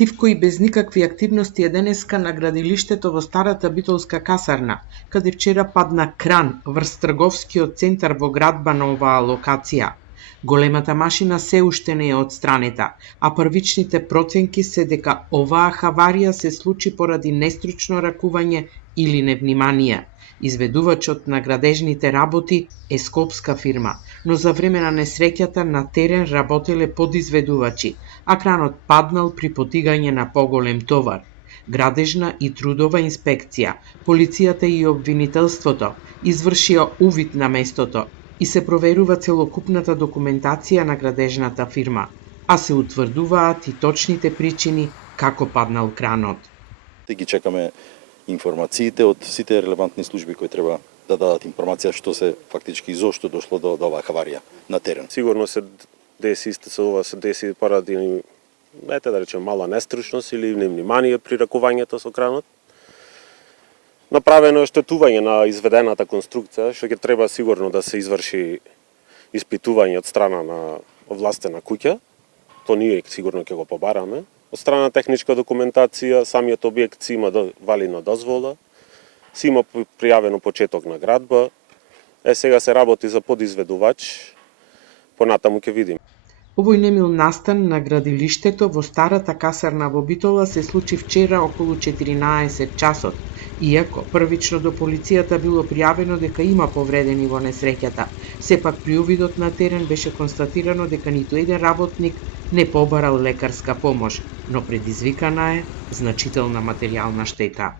Тивко и без никакви активности е денеска на градилиштето во старата битолска касарна, каде вчера падна кран врз трговскиот центар во градба на оваа локација. Големата машина се уште не е отстранета, а првичните проценки се дека оваа хаварија се случи поради нестручно ракување или невнимание. Изведувачот на градежните работи е скопска фирма, но за време на несреќата на терен работеле подизведувачи, а кранот паднал при потигање на поголем товар. Градежна и трудова инспекција, полицијата и обвинителството извршија увид на местото и се проверува целокупната документација на градежната фирма, а се утврдуваат и точните причини како паднал кранот. Ги чекаме информациите од сите релевантни служби кои треба да дадат информација што се фактички зошто дошло до оваа хаварија на терен. Сигурно се деси се деси поради да речем мала нестручност или невнимание при ракувањето со кранот. Направено е штетување на изведената конструкција, што ќе треба сигурно да се изврши испитување од страна на овластена куќа. То ние сигурно ќе го побараме. Од страна на техничка документација, самиот објект си има валидна дозвола, си има пријавено почеток на градба. Сега се работи за подизведувач, понатаму ќе видим. Овој немил настан на градилиштето во старата касарна во Битола се случи вчера околу 14 часот, иако првично до полицијата било пријавено дека има повредени во несреќата. Сепак при увидот на терен беше констатирано дека ниту еден работник не побарал лекарска помош, но предизвикана е значителна материјална штета.